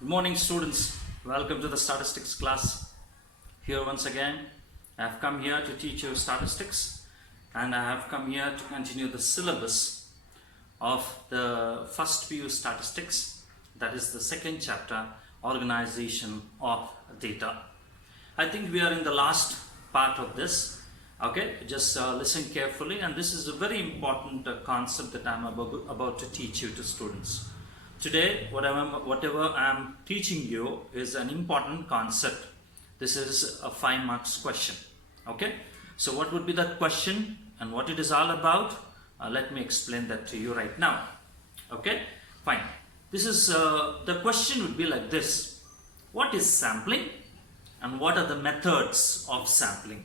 Good morning, students. Welcome to the statistics class. Here once again, I have come here to teach you statistics, and I have come here to continue the syllabus of the first PU statistics, that is the second chapter, organization of data. I think we are in the last part of this. Okay, just listen carefully, and this is a very important concept that I am about to teach you to students. Today, whatever I am teaching you is an important concept. This is a 5 marks question. Okay, so what would be that question and what it is all about? Let me explain that to you right now. Okay, fine. This is the question would be like this: what is sampling and what are the methods of sampling?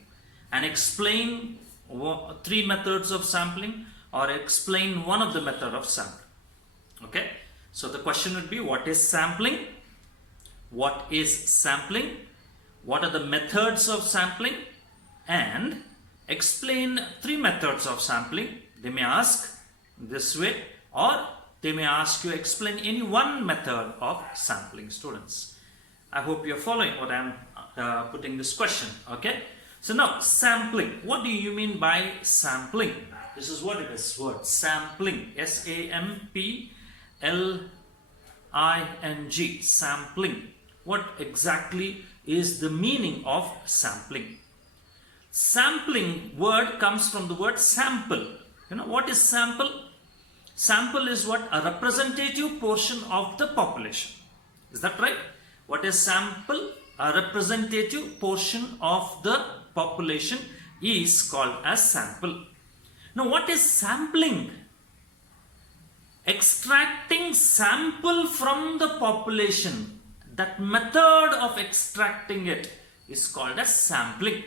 And explain 3 methods of sampling, or explain one of the method of sampling. Okay, so the question would be: what is sampling? What is sampling? What are the methods of sampling? And explain 3 methods of sampling. They may ask this way, or they may ask you explain any one method of sampling, students. I hope you are following what I am putting this question. Okay. So now, sampling. What do you mean by sampling? This is what it is. Word sampling. S-A-M-P-L-I-N-G. Sampling. What exactly is the meaning of sampling? Sampling word comes from the word sample. You know what is sample? Sample is what? A representative portion of the population. Is that right? What is sample? A representative portion of the population is called as sample. Now, what is sampling? Extracting sample from the population. That method of extracting it is called as sampling.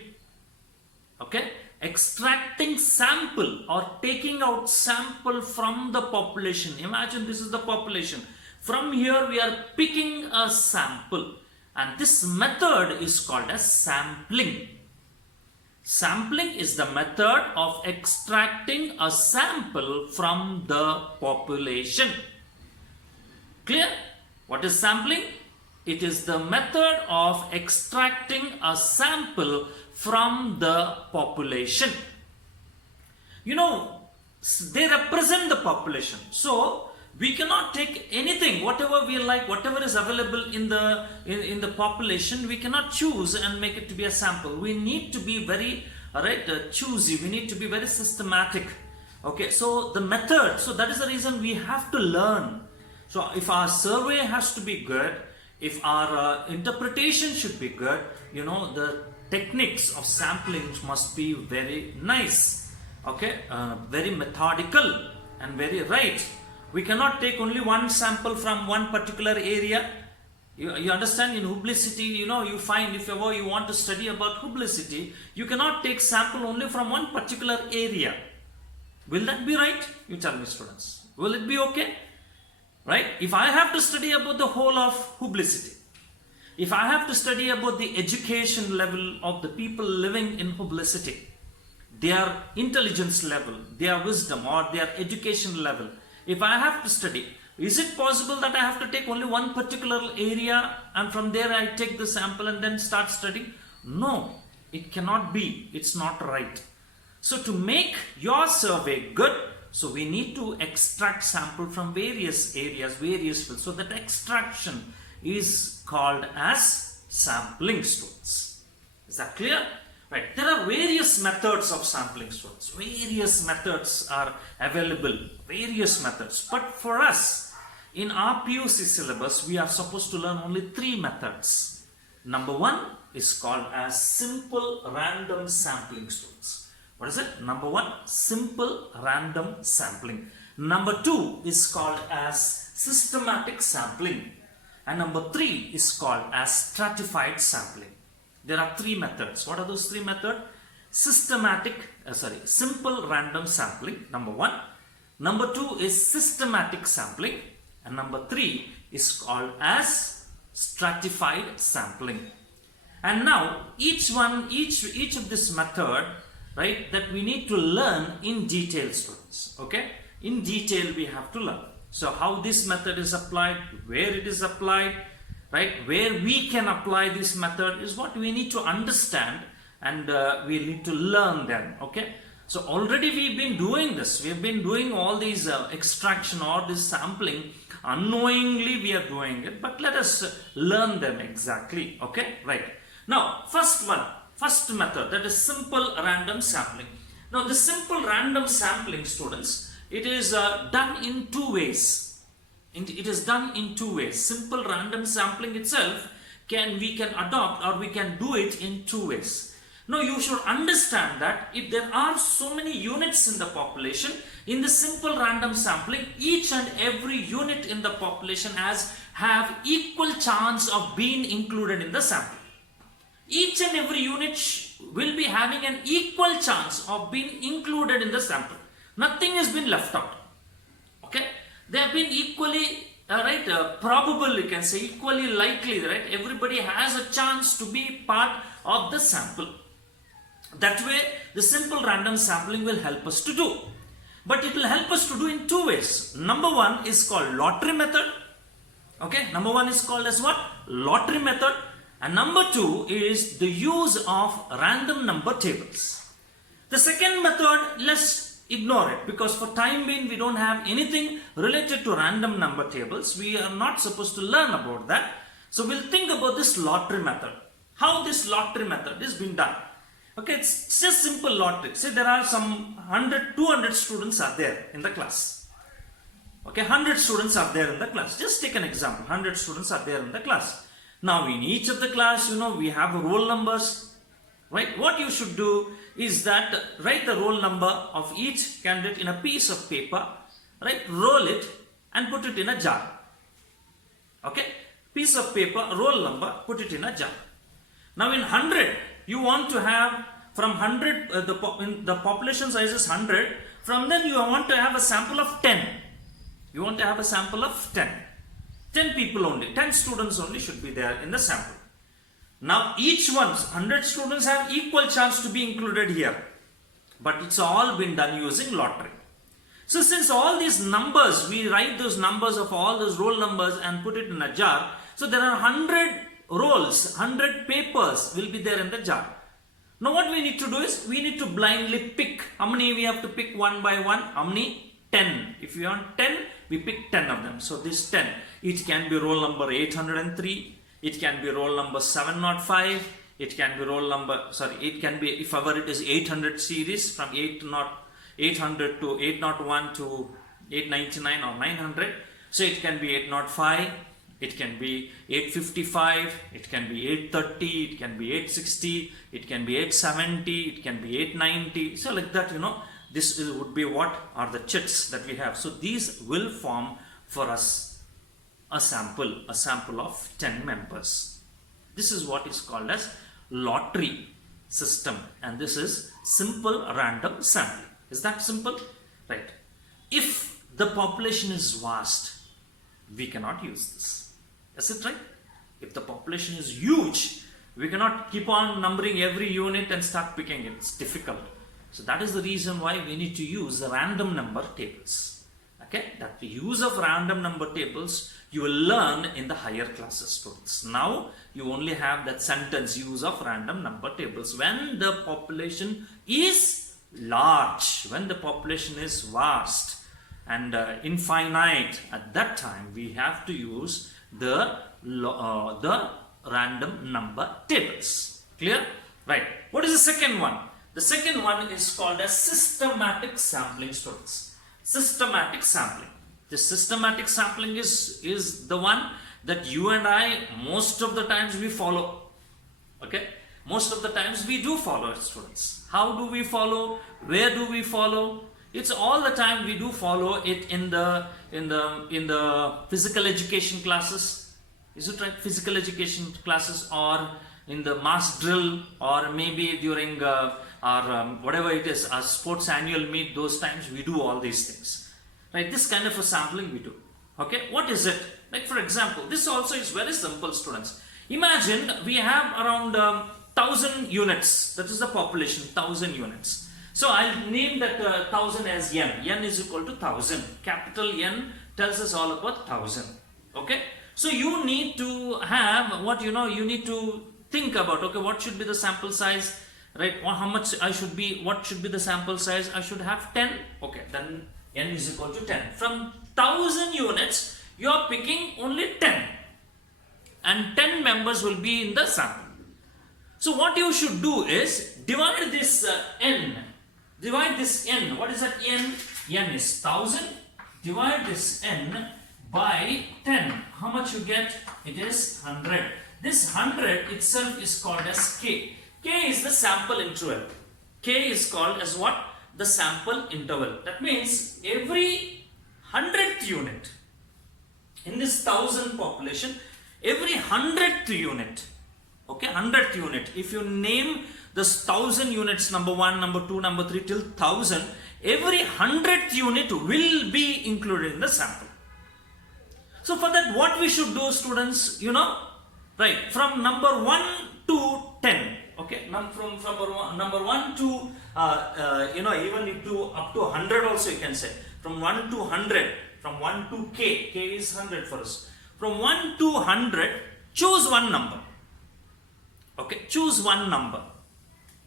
Okay, extracting sample or taking out sample from the population. Imagine this is the population. From here we are picking a sample, and this method is called as sampling. Sampling is the method of extracting a sample from the population. Clear? What is sampling? It is the method of extracting a sample from the population. You know, they represent the population. So we cannot take anything, whatever we like, whatever is available in the population, we cannot choose and make it to be a sample. We need to be very choosy. We need to be very systematic. Okay, so the method, so that is the reason we have to learn. So if our survey has to be good, if our interpretation should be good, you know, the techniques of sampling must be very nice. Okay, very methodical and very right. We cannot take only one sample from one particular area. You understand, in Hubli city, you know, you find if ever you want to study about Hubli city, you cannot take sample only from one particular area. Will that be right? You tell me, students. Will it be okay? Right? If I have to study about the whole of Hubli city, if I have to study about the education level of the people living in Hubli city, their intelligence level, their wisdom or their education level, if I have to study, is it possible that I have to take only one particular area and from there I take the sample and then start studying? No, it cannot be. It's not right. So to make your survey good, so we need to extract sample from various areas, various fields. So that extraction is called as sampling, students. Is that clear? Right. There are various methods of sampling, students. Various methods are available. Various methods. But for us, in our PUC syllabus, we are supposed to learn only 3 methods. Number 1 is called as simple random sampling, students. What is it? Number 1, simple random sampling. Number 2 is called as systematic sampling. And number 3 is called as stratified sampling. There are 3 methods. What are those 3 methods? Simple random sampling, number 1. Number 2 is systematic sampling. And number 3 is called as stratified sampling. And now, each of this method, right, that we need to learn in detail, students. Okay? In detail we have to learn. So how this method is applied, where it is applied, right, where we can apply this method is what we need to understand, and we need to learn them. Okay, so already we've been doing this. We've been doing all these extraction or this sampling. Unknowingly we are doing it, but let us learn them exactly. Okay, right. Now first method, that is simple random sampling. Now the simple random sampling, students, it is done in two ways. It is done in two ways. Simple random sampling itself we can adopt, or we can do it in two ways. Now you should understand that if there are so many units in the population, in the simple random sampling, each and every unit in the population have equal chance of being included in the sample. Each and every unit will be having an equal chance of being included in the sample. Nothing has been left out. Okay, they have been equally probable, you can say, equally likely, right? Everybody has a chance to be part of the sample. That way the simple random sampling will help us to do, but it will help us to do in two ways. Number one is called lottery method. Okay, number one is called as what? Lottery method. And number two is the use of random number tables. The second method, let's ignore it, because for time being we don't have anything related to random number tables. We are not supposed to learn about that. So we'll think about this lottery method. How this lottery method is being done. Okay, it's just simple lottery. Say there are some 100, 200 students are there in the class. Okay, 100 students are there in the class. Just take an example. 100 students are there in the class. Now in each of the class, we have roll numbers, right? What you should do is that write the roll number of each candidate in a piece of paper, right? Roll it and put it in a jar. Okay, piece of paper, roll number, put it in a jar. Now in 100, you want to have from 100, the population size is 100, from then you want to have a sample of 10. You want to have a sample of 10. 10 people only, 10 students only should be there in the sample. Now each one's 100 students have equal chance to be included here, but it's all been done using lottery. So since all these numbers, we write those numbers of all those roll numbers and put it in a jar. So there are 100 rolls, 100 papers will be there in the jar. Now what we need to do is, we need to blindly pick. How many we have to pick one by one? How many? 10. If you want 10, we pick 10 of them. So this 10, it can be roll number 803, it can be roll number 705, it can be roll number, it can be, if ever it is 800 series, from 800 to 801 to 899 or 900. So it can be 805, it can be 855, it can be 830, it can be 860, it can be 870, it can be 890. So like that, this would be what are the chits that we have. So these will form for us a sample of 10 members. This is what is called as lottery system, and this is simple random sampling. Is that simple? Right. If the population is vast, we cannot use this. Is it right? If the population is huge, we cannot keep on numbering every unit and start picking it. It's difficult. So that is the reason why we need to use random number tables. Okay, that the use of random number tables you will learn in the higher classes, students. Now you only have that sentence, use of random number tables, when the population is large, when the population is vast and infinite. At that time we have to use the random number tables. Clear? Right. What is the second one? The second one is called as systematic sampling, students. Systematic sampling. The systematic sampling is the one that you and I most of the times we follow. Okay? Most of the times we do follow it, students. How do we follow? Where do we follow? It's all the time we do follow it in the physical education classes. Is it right? Physical education classes, or in the mass drill, or maybe during whatever it is, our sports annual meet, those times we do all these things. Right? This kind of a sampling we do. Okay? What is it? Like for example, this also is very simple, students. Imagine we have around 1000 units. That is the population, 1000 units. So I'll name that 1000 as n. N is equal to 1000. Capital N tells us all about 1000. Okay? So you need to have what you need to think about. Okay, what should be the sample size, right? Or how much I should be, what should be the sample size? I should have 10. Okay, then n is equal to 10. From 1000 units, you are picking only 10. And 10 members will be in the sample. So what you should do is divide this n. Divide this n. What is that n? N is 1000. Divide this n by 10. How much you get? It is 100. This 100 itself is called as k. K is the sample interval. K is called as what? The sample interval. That means every 100th unit in this 1000 population, every 100th unit, okay, 100th unit, if you name this 1000 units, number 1, number 2, number 3 till 1000, every 100th unit will be included in the sample. So for that, what we should do, students, right, from number 1 to 10, okay, from number 1 to, even to up to 100 also you can say, from 1 to 100, from 1 to k, k is 100 for us, from 1 to 100, choose one number, okay, choose one number,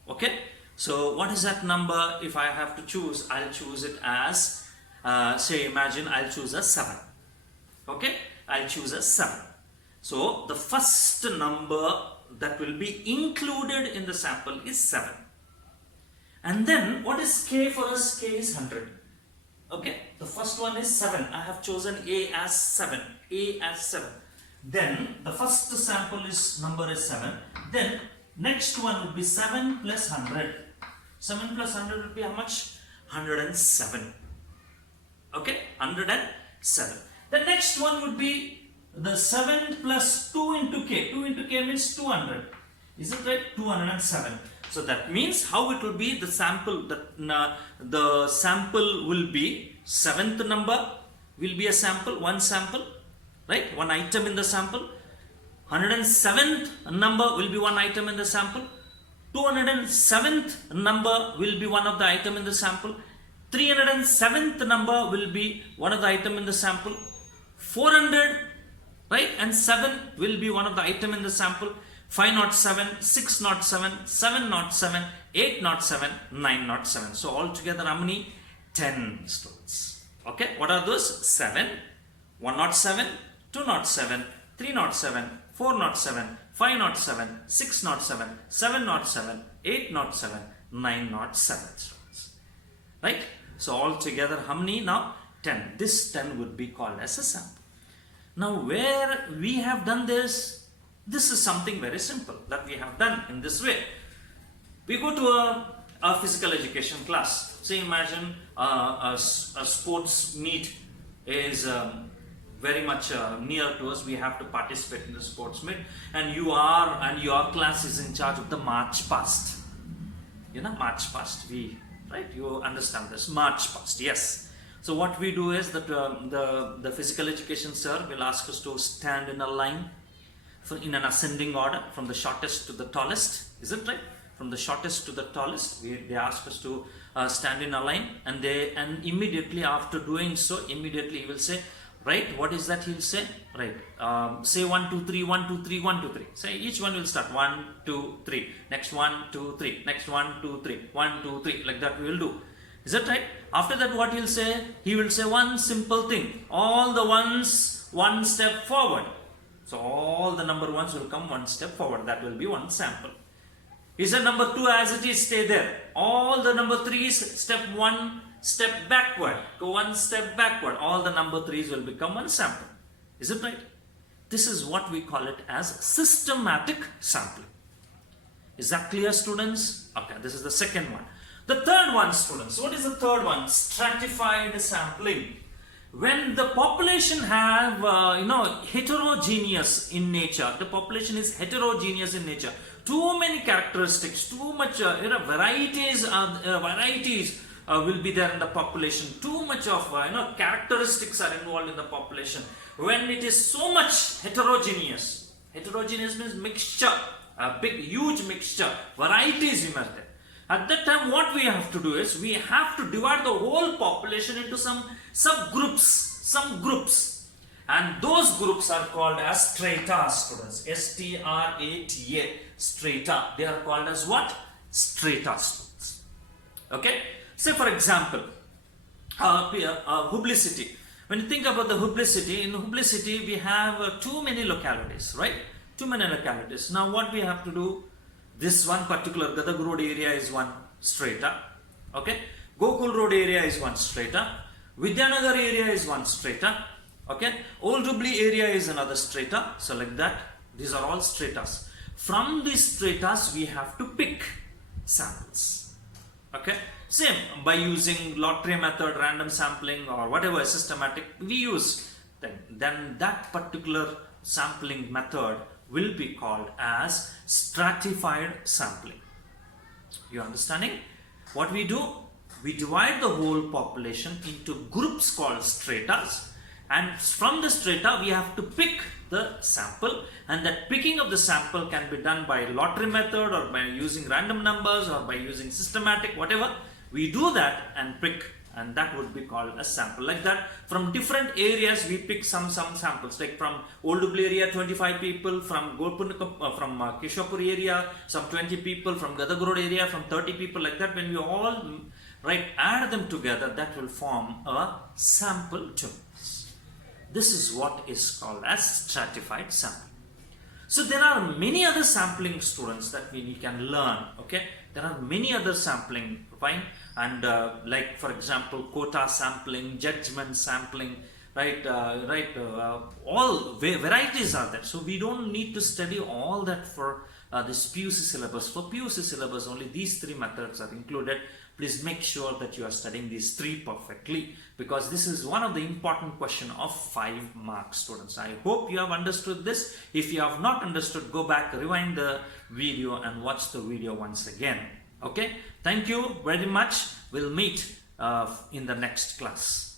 okay. So what is that number? If I have to choose, I'll choose it as, say, imagine I'll choose a 7. Okay, I'll choose a 7. So the first number that will be included in the sample is 7. And then what is k for us? K is 100. Okay, the first one is 7. I have chosen A as 7. A as 7. Then the first sample number is 7. Then next one would be 7 plus 100. 7 plus 100 would be how much? 107. Okay, 107. The next one would be the 7 plus 2 into k. 2 into k means 200. Is it right? 207. So that means how it will be, the sample, the sample will be, 7th number will be a sample, one sample, right? One item in the sample. 107th number will be one item in the sample. 207th number will be one of the item in the sample. 307th number will be one of the item in the sample. 400, right, and 7 will be one of the item in the sample. 507, 607, 707, 807, 907. So altogether how many? 10 students. Okay, what are those? 7, 107, 207, 307, 407, 507, 607, 707, 807, 907 students. Right? So altogether how many now? 10. This 10 would be called as a sample. Now where we have done this, this is something very simple that we have done in this way. We go to a physical education class. Say imagine a sports meet is very much near to us. We have to participate in the sports meet, and your class is in charge of the march past. March past. Right? You understand this march past? Yes. So what we do is that the physical education sir will ask us to stand in a line in an ascending order from the shortest to the tallest. Is it right? From the shortest to the tallest, they ask us to stand in a line, and immediately after doing so, immediately he will say, right, what is that he'll say? Right, say 1, 2, 3, 1, 2, 3, 1, 2, 3. Say each one will start 1, 2, 3. Next 1, 2, 3. Next 1, 2, 3. 1, 2, 3. Like that we will do. Is that right? After that what he'll say? He will say one simple thing. All the ones, one step forward. So all the number ones will come one step forward. That will be one sample. He said number 2 as it is, stay there. All the number 3s, step 1, step backward. Go one step backward. All the number 3s will become one sample. Is it right? This is what we call it as systematic sampling. Is that clear, students? Okay, this is the second one. The third one, students. What is the third one? Stratified sampling. When the population have, heterogeneous in nature, the population is heterogeneous in nature. Too many characteristics, too much, varieties will be there in the population. Too much of, characteristics are involved in the population. When it is so much heterogeneous, heterogeneous means mixture, a big, huge mixture, varieties emerge there. At that time, what we have to do is, we have to divide the whole population into some subgroups, some groups. And those groups are called as strata, students. S-T-R-A-T-A, strata. They are called as what? Strata, students. Okay. Say for example, Hubli city. When you think about the Hubli city, in Hubli city we have too many localities, right? Too many localities. Now what we have to do? This one particular Gadag Road area is one strata. Okay. Gokul Road area is one strata. Vidyanagar area is one strata. Okay. Old Hubli area is another strata. So like that, these are all stratas. From these stratas we have to pick samples. Okay. Same by using lottery method, random sampling, or whatever systematic we use, then that particular sampling method will be called as stratified sampling. You understanding? What we do? We divide the whole population into groups called stratas, and from the strata we have to pick the sample, and that picking of the sample can be done by lottery method or by using random numbers or by using systematic, whatever. We do that and pick, and that would be called a sample. Like that, from different areas we pick some samples. Like from Old Hubli area, 25 people. From from Keshapur area, some 20 people. From Gadag Road area, from 30 people. Like that, when we all add them together, that will form a sample to us. This is what is called as stratified sampling. So there are many other sampling, students, that we can learn. Okay, there are many other sampling, fine, and like for example, quota sampling, judgment sampling, all varieties are there. So we don't need to study all that for this PUC syllabus. For PUC syllabus, only these three methods are included. Please make sure that you are studying these three perfectly, because this is one of the important question of 5 marks, students. I hope you have understood this. If you have not understood, go back, rewind the video and watch the video once again. Okay, thank you very much. We'll meet in the next class.